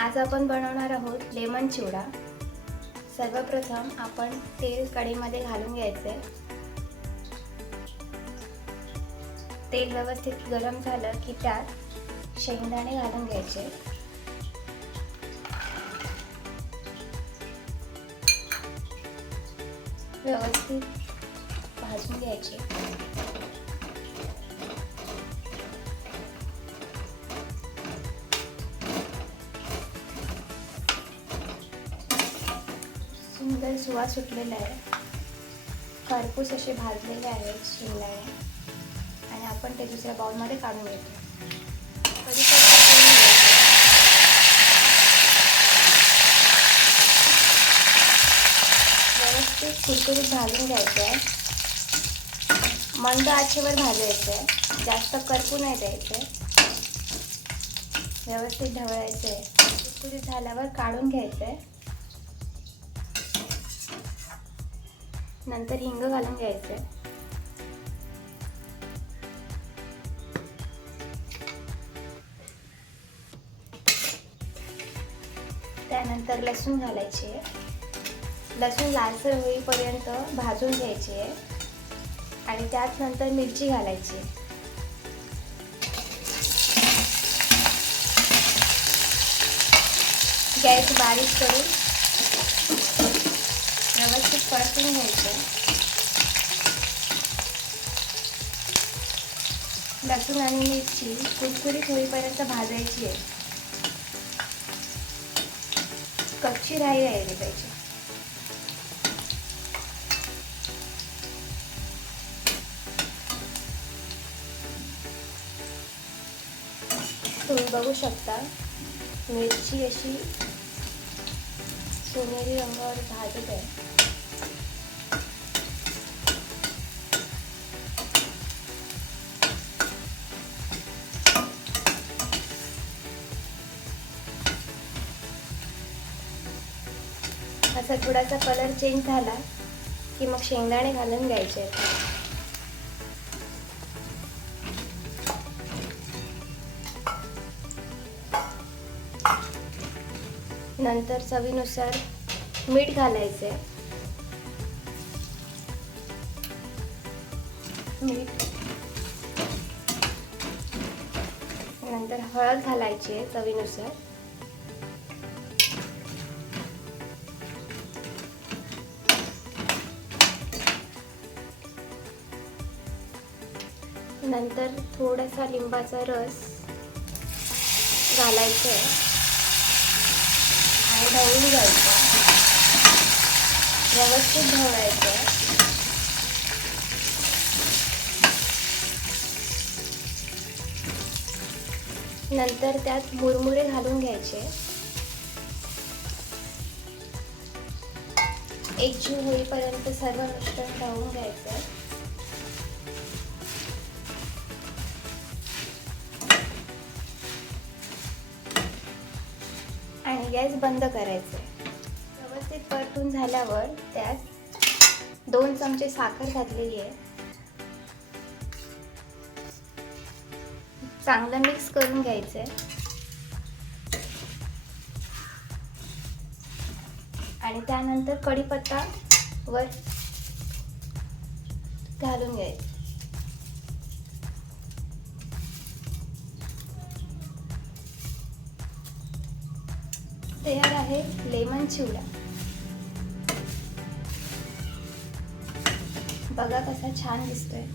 आज आपण बनवणार आहोत लेमन चिवडा। सर्वप्रथम आपण तेल कढईमध्ये घालून घ्यायचे। तेल व्यवस्थित गरम झालं की त्यात शेंगदाणे घालून घ्यायचे। व्यवस्थित भाजून घ्यायचे। सुंदर सुवास सुटलेला आहे। खरपूस असे भाजलेले आहेत शेंगदाणे आणि आपण ते दुसऱ्या बाउलमध्ये काढून घेतो। व्यवस्थित कुरकुरीत भाजून घ्यायचं आहे। मंद आचेवर भाजायचं आहे, जास्त करपू नाही द्यायचं। व्यवस्थित ढवळायचं आहे। कुरकुरीत झाल्यावर काढून घ्यायचं आहे। नंतर हिंग घालून घ्यायचे। त्यानंतर लसूण घालायचे। लसूण लालसर होईपर्यंत भाजून घ्यायचे आणि त्यात नंतर मिरची घालायची। गॅस बारीक करून व्यवस्थित परतून घ्यायचे। लसूण आणि मिरची कुरकुरीत होईपर्यंत भाजायची आहे। कच्ची राई राहिली पाहिजे। तुम्ही बघू शकता मिरची अशी सोनेरी रंगावर भाजत आहे। असा थोडासा कलर चेंज झाला की मग शेंगदाणे घालून घ्यायचे। नंतर चवीनुसार मीठ घालायचे। मीठ नंतर हळद घालायची चवीनुसार। नंतर थोडासा लिंबाचा रस घालायचा आणि ढवळून घ्यायचं। व्यवस्थित ढवळायचं। नंतर त्यात मुरमुरे घालून घ्यायचे। एकजीव होईपर्यंत सर्व मिश्रण ढवळून घ्यायचं आणि गॅस बंद करायचे। व्यवस्थित परतून झाल्यावर त्यात 2 चमचे साखर घातलेली आहे। चांगलं मिक्स करून घ्यायचंय आणि त्यानंतर कढीपत्ता वर घालून घ्यायचं। तयार आहे लेमन चिवडा। बघा कसा छान दिसतोय।